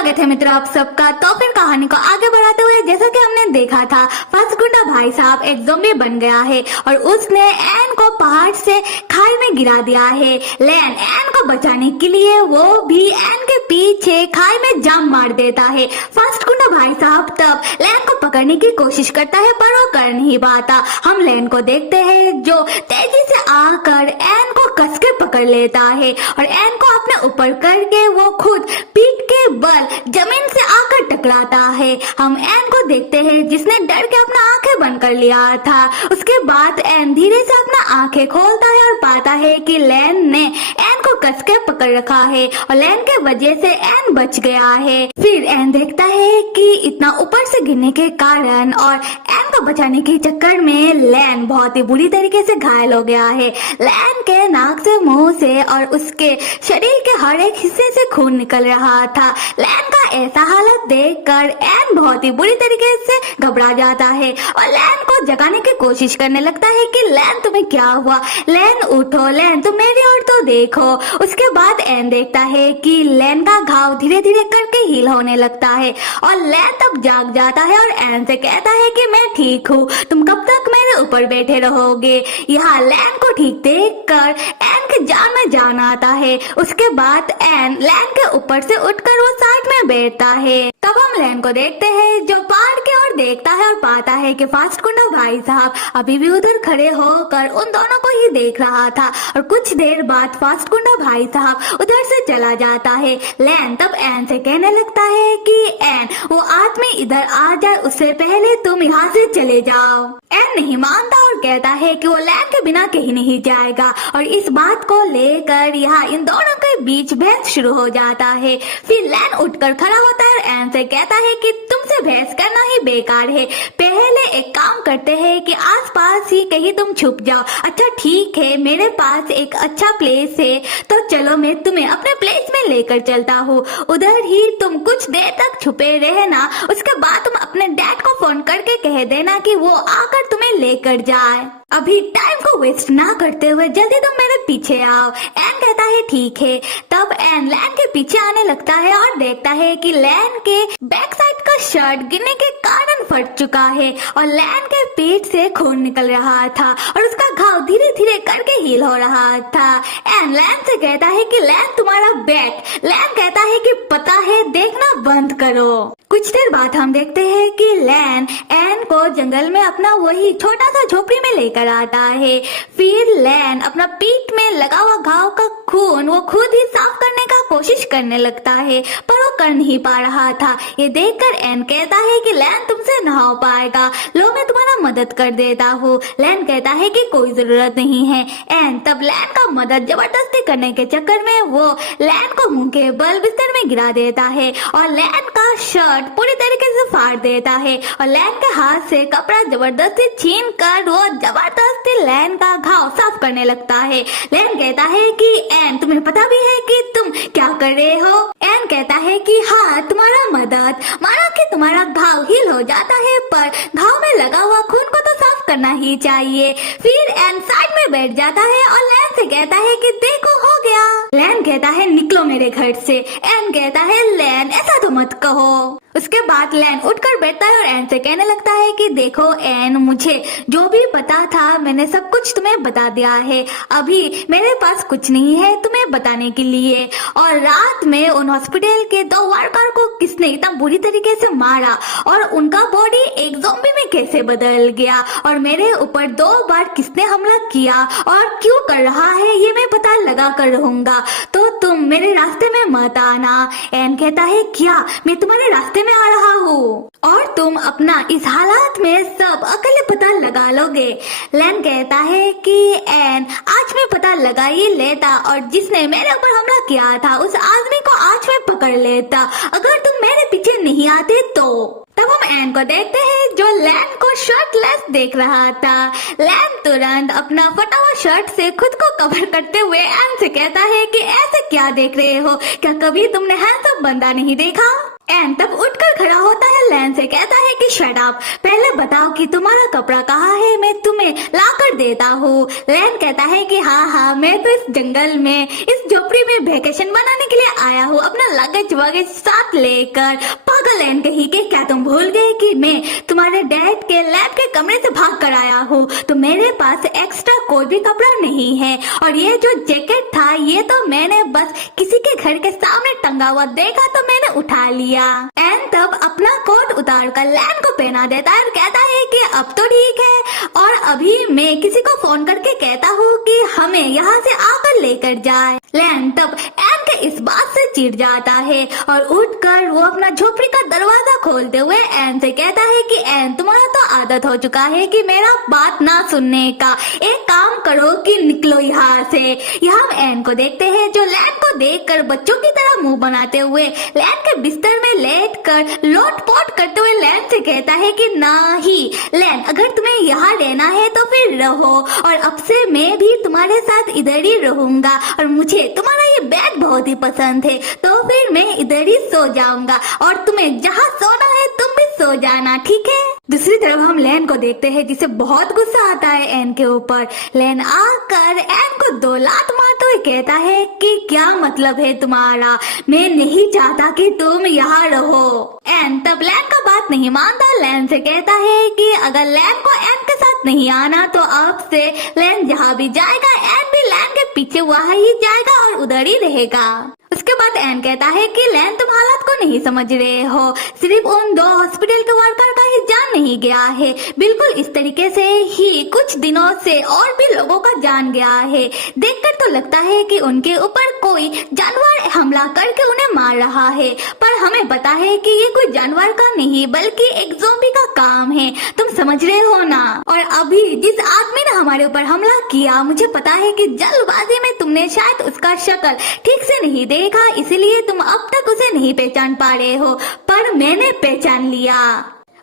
स्वागत है मित्रों आप सबका। तो फिर कहानी को आगे बढ़ाते हुए जैसा कि हमने देखा था, फर्स्ट गुंडा भाई साहब एक ज़ॉम्बी बन गया है और उसने एन को पहाड़ से खाई में गिरा दिया है। लेन एन को बचाने के लिए वो भी एन के पीछे खाई में जाम मार देता है। फर्स्ट गुंडा भाई साहब तब लेन को पकड़ने की कोशिश करता है पर वो कर नहीं पाता। हम लेन को देखते हैं जो तेजी से आकर एन को कस के पकड़ लेता है और एन को अपने ऊपर करके वो खुद पीठ के बल जमीन से आकर टकराता है। हम एन को देखते हैं जिसने डर के अपना आंखें बंद कर लिया था। उसके बाद एन धीरे से अपना आंखें खोलता है और पाता है कि लेन ने एन को कस के पकड़ रखा है और लेन के वजह से एन बच गया है। फिर एन देखता है कि इतना ऊपर से गिरने के कारण और एन को बचाने के चक्कर में लेन बहुत ही बुरी तरीके से घायल हो गया है। लेन के नाक से, मुंह से और उसके शरीर के हर एक हिस्से से खून निकल रहा था। लेन का ऐसा हालत देखकर एन बहुत ही बुरी तरीके से घबरा जाता है और लेन को जगाने की कोशिश करने लगता है कि लेन तुम्हें क्या हुआ, लेन उठो, लेन तुम मेरी ओर तो देखो। उसके बाद एन देखता है कि लेन का घाव धीरे धीरे करके हील होने लगता है और लेन तब जाग जाता है और एन से कहता है कि मैं ठीक हूँ, तुम कब तक मेरे ऊपर बैठे रहोगे। यहाँ लेन को ठीक देखकर एन के जान में जान आता है। उसके बाद एन लेन के ऊपर से उठकर वो साइड में बैठता है। तब हम लेन को देखते हैं जो पहाड़ की ओर देखता है और पाता है कि फास्ट गुंडा भाई साहब अभी भी उधर खड़े होकर उन दोनों को ही देख रहा था और कुछ देर बाद फास्ट गुंडा भाई साहब उधर से चला जाता है। लेन तब एन से कहने लगता है कि एन वो आदमी इधर आ जाए उससे पहले तुम यहाँ से चले जाओ। एन नहीं मानता और कहता है कि वो लेन के बिना कहीं नहीं जाएगा और इस बात को लेकर यहाँ इन दोनों के बीच बहस शुरू हो जाता है। फिर लेन उठकर खड़ा होता है और एन से कहता है कि तुमसे बहस करना ही बेकार है, पहले एक काम करते हैं कि आसपास ही कहीं तुम छुप जाओ। अच्छा ठीक है, मेरे पास एक अच्छा प्लेस है तो चलो मैं तुम्हें अपने प्लेस में लेकर चलता हूँ, उधर ही तुम कुछ देर तक छुपे रहना, उसके बाद तुम अपने डैड को फोन करके कह देना कि वो आकर तुम्हें लेकर जाए। अभी टाइम को वेस्ट ना करते हुए जल्दी तुम मेरे पीछे आओ। एन कहता है ठीक है। तब एन लैन के पीछे आने लगता है और देखता है कि लैन के बैक साइड का शर्ट गिरने के कारण फट चुका है और लैन के पेट से खून निकल रहा था और उसका घाव धीरे धीरे करके हील हो रहा था। एन लैन से कहता है कि लैन तुम्हारा बैक। लैन कहता है कि पता है, देखना बंद करो। कुछ देर बाद हम देखते हैं कि लैन एन को जंगल में अपना वही छोटा सा झोपड़ी में लेकर आता है। फिर लैन अपना पीठ में लगा हुआ घाव का खून वो खुद ही साफ करने का कोशिश करने लगता है पर वो कर नहीं पा रहा था। ये देखकर एन कहता है कि लैन तुमसे ना हो पाएगा, लो मैं तुम्हारा मदद कर देता हूँ। लैन कहता है कि कोई जरूरत नहीं है। एन तब लैन का मदद जबरदस्ती करने के चक्कर में वो लैन को मुंह के बल बिस्तर में गिरा देता है और लैन का शर्ट पूरी तरीके से फाड़ देता है और लैन के हाथ से कपड़ा जबरदस्ती छीन कर वो जबरदस्ती लैन का घाव साफ करने लगता है। लैन कहता है कि एन तुम्हें पता भी है कि तुम क्या कर रहे हो। एन कहता है कि हाँ, तुम्हारा मदद, मानो कि तुम्हारा घाव हील हो जाता है पर घाव में लगा हुआ खून को तो साफ करना ही चाहिए। फिर एन साइड में बैठ जाता है और लैन से कहता है कि देखो हो गया। लैन कहता है निकलो मेरे घर से। एन कहता है लैन ऐसा तो मत कहो। उसके बाद लैन उठकर बैठता है और एन से कहने लगता है कि देखो एन, मुझे जो भी पता था मैंने सब कुछ तुम्हें बता दिया है, अभी मेरे पास कुछ नहीं है तुम्हें बताने के लिए। और रात में उन हॉस्पिटल के 2 वर्कर को किसने इतना बुरी तरीके से मारा और उनका बॉडी एक ज़ॉम्बी में कैसे बदल गया और मेरे ऊपर 2 बार किसने हमला किया और क्यों कर रहा है ये मैं पता लगा कर रहूंगा, तो तुम मेरे रास्ते में मत आना। एन कहता है क्या मैं तुम्हारे रास्ते में आ रहा हूँ और तुम अपना इस हालात में सब अकेले पता लगा लोगे। लैन कहता है कि एन आज मैं पता लगा ही लेता और जिसने मेरे ऊपर हमला किया था उस आदमी को आज मैं पकड़ लेता अगर तुम मेरे पीछे नहीं आते तो। तब हम एन को देखते हैं जो लैन को शर्टलेस देख रहा था। लैन तुरंत अपना फटा हुआ शर्ट से खुद को कवर करते हुए एन से कहता है कि ऐसे क्या देख रहे हो, क्या कभी तुमने हैंडसम बंदा नहीं देखा। एन तब उठकर खड़ा होता है, लैन से कहता है कि शट अप, पहले बताओ कि तुम्हारा कपड़ा कहाँ है, मैं तुम्हें लाकर देता हूँ। लैन कहता है कि हाँ मैं तो इस जंगल में इस झोपड़ी में वेकेशन बनाने के लिए आया हूँ, अपना लगेज वगैज साथ लेकर। पागल लैन कही कि क्या तुम भूल गए कि मैं तुम्हारे डैड के लैब के कमरे से भाग कर आया हूँ, तो मेरे पास एक्स्ट्रा कोई भी कपड़ा नहीं है, और ये जो जैकेट था ये तो मैंने बस किसी के घर के सामने टंगा हुआ देखा तो मैंने उठा लिया। एन तब अपना कोट उतार कर लैन को पहना देता है और कहता है कि अब तो ठीक है, और अभी मैं किसी को फोन करके कहता हूँ कि हमें यहाँ से आकर लेकर जाए। लैन तब एन के इस बात से चिढ़ जाता है और उठकर वो अपना झोपड़ी का दरवाजा खोलते हुए एन से कहता है कि एन तुम्हारा तो आदत हो चुका है कि मेरा बात ना सुनने का, एक काम करो कि निकलो यहाँ से। यहाँ हम एन को देखते हैं जो लैन को देखकर बच्चों की तरह मुंह बनाते हुए लैन के बिस्तर में लेटकर लोटपोट करते हुए लैन से कहता है कि नहीं लैन, अगर तुम्हें यहाँ रहना है तो फिर रहो, और अब से मैं भी तुम्हारे साथ इधर ही रहूंगा, और मुझे तुम्हारा ये बैग बहुत ही पसंद है, तो फिर मैं इधर ही सो जाऊंगा, और तुम्हें जहाँ सोना है तुम भी सो जाना, ठीक है। दूसरी तरफ हम लैन को देखते हैं जिसे बहुत गुस्सा आता है एन के ऊपर। लैन आकर एन को 2 लात मारते हुए कहता है कि क्या मतलब है तुम्हारा, मैं नहीं चाहता कि तुम यहाँ रहो। एन तब लैन का बात नहीं मानता, लैन से कहता है कि अगर लैन को एन के साथ नहीं आना तो अब से लैन जहाँ भी जाएगा एन भी लैन के पीछे वहाँ ही जाएगा और उधर ही रहेगा। उसके बाद एन कहता है कि लैन तुम हालात को नहीं समझ रहे हो, सिर्फ उन 2 हॉस्पिटल के वर्कर का ही जान नहीं गया है, बिल्कुल इस तरीके से ही कुछ दिनों से और भी लोगों का जान गया है। देखकर तो लगता है कि उनके ऊपर कोई जानवर हमला करके उन्हें मार रहा है, पर हमें पता है कि ये कोई जानवर का नहीं बल्कि एक ज़ॉम्बी का काम है, तुम समझ रहे हो ना। और अभी जिस आदमी ने हमारे ऊपर हमला किया, मुझे पता है कि जल्दबाजी में तुमने शायद उसका शक्ल ठीक से नहीं देखा, इसलिए तुम अब तक उसे नहीं पहचान पा रहे हो, पर मैंने पहचान लिया।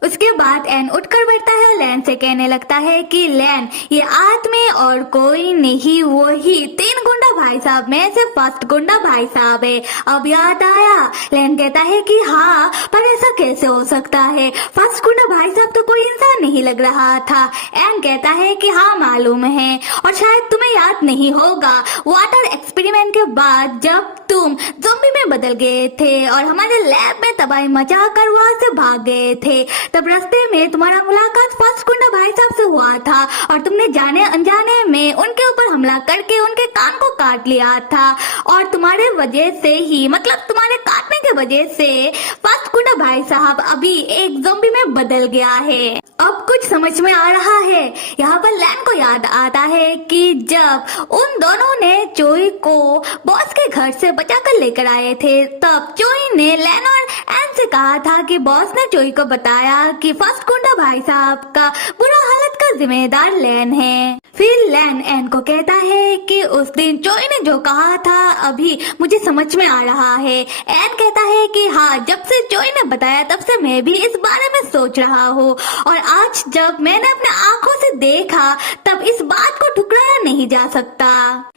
उसके बाद एन उठकर बैठता है और लैन से कहने लगता है कि लैन ये आदमी और कोई नहीं, वही 3 गुंडा भाई साहब में से फर्स्ट गुंडा भाई साहब है, अब याद आया। लैन कहता है कि हाँ, पर ऐसा कैसे हो सकता है, फर्स्ट गुंडा भाई साहब तो कोई इंसान नहीं लग रहा था। एन कहता है कि हाँ मालूम है, और शायद तुम्हें याद नहीं होगा वाटर एक्सपेरिमेंट के बाद जब तुम ज़ॉम्बी में बदल गए थे और हमारे लैब में तबाही मचा कर वहाँ से भाग गए थे, तब रास्ते में तुम्हारा मुलाकात फर्स्ट गुंडा भाई साहब से हुआ था, और तुमने जाने अनजाने में उनके ऊपर हमला करके उनके कान को काट लिया था, और तुम्हारे वजह से ही, मतलब तुम्हारे काटने के वजह से फर्स्ट गुंडा भाई साहब अभी एक ज़ॉम्बी में बदल गया है। अब कुछ समझ में आ रहा है। यहाँ पर लैन को याद आता है कि जब उन दोनों ने चोई को बॉस के घर से बचाकर लेकर आए थे, तब चोई ने लैन और एन से कहा था कि बॉस ने चोई को बताया कि फर्स्ट गुंडा भाई साहब का बुरा हालत का जिम्मेदार लैन है। फिर लैन एन को कहता है कि उस दिन चोई ने जो कहा था अभी मुझे समझ में आ रहा है। एन कहता है कि हाँ, जब से चोई ने बताया तब से मैं भी इस बारे में सोच रहा हूँ, और आज जब मैंने अपने आंखों से देखा तब इस बात को ठुकराया नहीं जा सकता।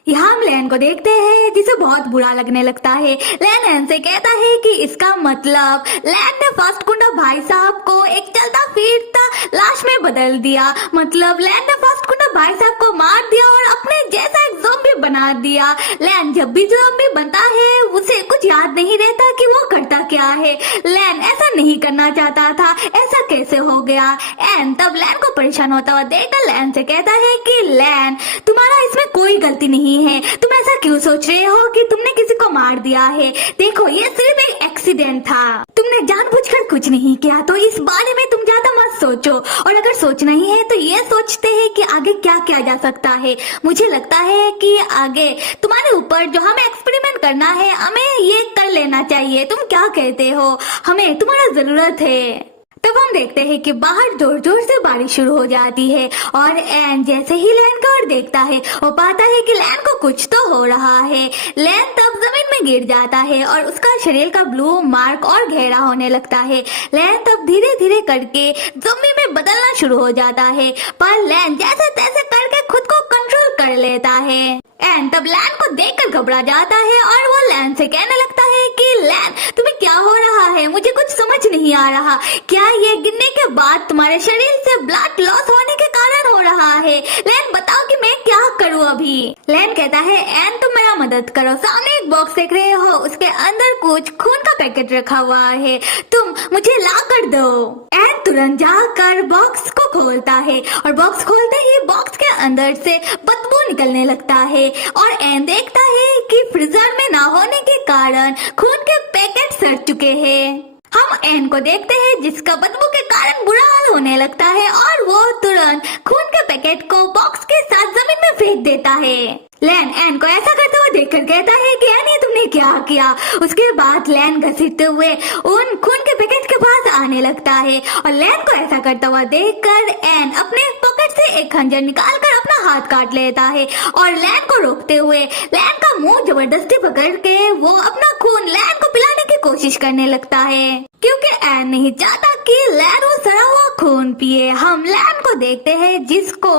यहाँ हम लैन को देखते हैं जिसे बहुत बुरा लगने लगता है। लैन एन से कहता है कि इसका मतलब लैन ने फर्स्ट गुंडा भाई साहब को एक चलता फिरता लाश में बदल दिया, मतलब लैन ने फर्स्ट गुंडा भाई साहब को मार दिया और अपने जैसा एक ज़ॉम्बी बना दिया। लैन जब भी ज़ॉम्बी बनता है उसे कुछ याद नहीं रहता कि वो करता क्या है। लैन ऐसा नहीं करना चाहता था, ऐसा कैसे हो गया। एन तब लैन को परेशान होता हुआ देखकर लैन से कहता है कि लैन तुम्हारा इसमें कोई गलती नहीं है, तुम ऐसा क्यों सोच रहे हो कि तुमने किसी को मार दिया है। देखो ये सिर्फ एक एक्सीडेंट था, तुमने जानबूझकर कुछ नहीं किया, तो इस बारे में तुम ज्यादा मत सोचो, और अगर सोचना ही है तो ये सोचते हैं कि आगे क्या किया जा सकता है। मुझे लगता है कि आगे तुम्हारे ऊपर जो हमें एक्सपेरिमेंट करना है हमें ये कर लेना चाहिए। तुम क्या कहते हो, हमें तुम्हारा जरूरत है। तब हम देखते हैं कि बाहर जोर जोर से बारिश शुरू हो जाती है, और एन जैसे ही लैन की ओर देखता है वो पाता है कि लैन को कुछ तो हो रहा है। लैन तब जमीन में गिर जाता है और उसका शरीर का ब्लू मार्क और गहरा होने लगता है। लैन तब धीरे धीरे करके ज़ॉम्बी में बदलना शुरू हो जाता है, पर लैन जैसे तैसे करके खुद को कंट्रोल कर लेता है। एन तब लैन को देखकर घबरा जाता है और वो लैन से कहने लगता है कि लैन तुम्हें क्या क्या हो रहा है? मुझे कुछ समझ नहीं आ रहा। क्या ये गिरने के बाद तुम्हारे शरीर से ब्लड लॉस होने के कारण हो रहा है? लैन बताओ कि मैं क्या करूँ अभी? लैन कहता है एन तुम मेरा मदद करो। सामने एक बॉक्स देख रहे हो, उसके अंदर कुछ खून का पैकेट रखा हुआ है, तुम मुझे ला कर दो। एन तुरंत जाकर बॉक्स को खोलता है और बॉक्स खोलते ही बॉक्स के अंदर से बदबू निकलने लगता है और एन देखता है कि फ्रीजर में ना होने के कारण खून के पैकेट सड़ चुके हैं। हम एन को देखते हैं जिसका बदबू के कारण बुरा हाल होने लगता है और वो तुरंत खून के पैकेट को बॉक्स के साथ जमीन में फेंक देता है। लैन एन को ऐसा करते हुए देखकर कहता है कि एन ये तुमने क्या किया? उसके बाद लैन घसीटते हुए उन खून के पैकेट के पास आने लगता है और लैन को ऐसा करता हुआ देखकर एन अपने पॉकेट से एक खंजर निकालकर अपना हाथ काट लेता है और लैन को रोकते हुए लैन का मुंह जबरदस्ती पकड़ के वो अपना खून लैन को पिलाने की कोशिश करने लगता है, क्योंकि एन नहीं चाहता कि लैन वो सड़ा हुआ खून पिए। हम लैन को देखते हैं जिसको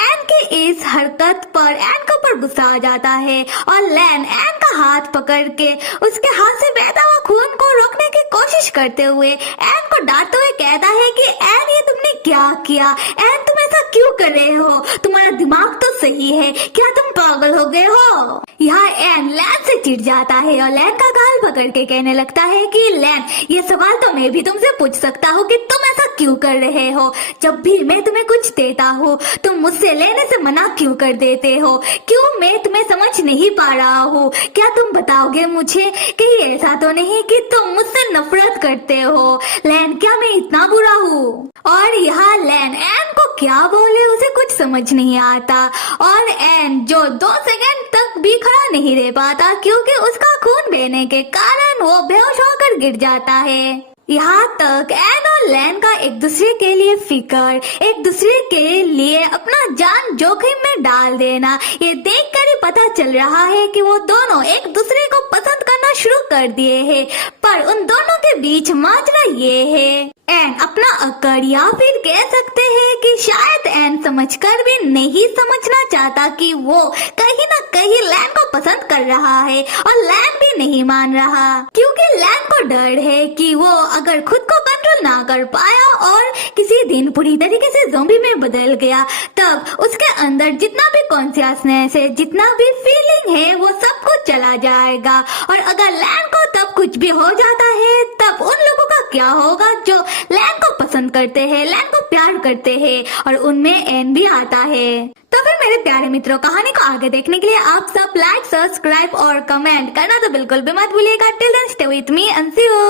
एन की इस हरकत पर एन के ऊपर गुस्सा आ जाता है और लैन एन का हाथ पकड़ के उसके हाथ से बहता हुआ खून को रोकने की कोशिश करते हुए एन को डांटते हुए कहता है कि एन ये तुमने क्या किया? एन तुम ऐसा क्यों कर रहे हो? तुम्हारा दिमाग तो सही है, क्या तुम पागल हो गए हो? यहाँ एन लैन से चिढ़ जाता है और लैन का गाल पकड़ के कहने लगता है कि लैन ये सवाल तो मैं भी तुमसे पूछ सकता हूँ कि तुम ऐसा क्यों कर रहे हो? जब भी मैं तुम्हें कुछ देता हूँ तुम मुझसे लेने से मना क्यों कर देते हो? क्यों मैं तुम्हें समझ नहीं पा रहा हूँ? क्या तुम बताओगे मुझे कि ऐसा तो नहीं कि तुम मुझसे नफरत करते हो? लैन क्या मैं इतना बुरा हूँ? और यहाँ लैन एन को क्या बोले उसे कुछ समझ नहीं आता और एन जो 2 सेकंड तक भी खड़ा नहीं रह पाता क्योंकि उसका खून बहने के कारण वो बेहोश होकर गिर जाता है। यहाँ तक एन और लैन का एक दूसरे के लिए फिकर, एक दूसरे के लिए अपना जान जोखिम में डाल देना, ये देखकर ही पता चल रहा है कि वो दोनों एक दूसरे को पसंद करना शुरू कर दिए हैं। पर उन दोनों के बीच माजरा ये है एन अपना अक्कड़ या फिर कह सकते हैं कि शायद एन समझकर भी नहीं समझना चाहता कि वो कहीं ना कहीं लैन को पसंद कर रहा है और लैन भी नहीं मान रहा, क्योंकि लैन को डर है कि वो अगर खुद को कंट्रोल ना कर पाया और किसी दिन पूरी तरीके से ज़ॉम्बी में बदल गया तब उसके अंदर जितना भी कॉन्शियसनेस है, जितना भी फीलिंग है, वो सब कुछ चला जाएगा। और अगर लैन को तब कुछ भी हो जाता है तब उन लोगों का क्या होगा जो लैन को पसंद करते हैं, लैन को प्यार करते हैं और उनमें एन भी आता है। तो फिर मेरे प्यारे मित्रों, कहानी को आगे देखने के लिए आप सब लाइक, सब्सक्राइब और कमेंट करना तो बिल्कुल भी मत भूलिएगा। Till then stay with me and see you.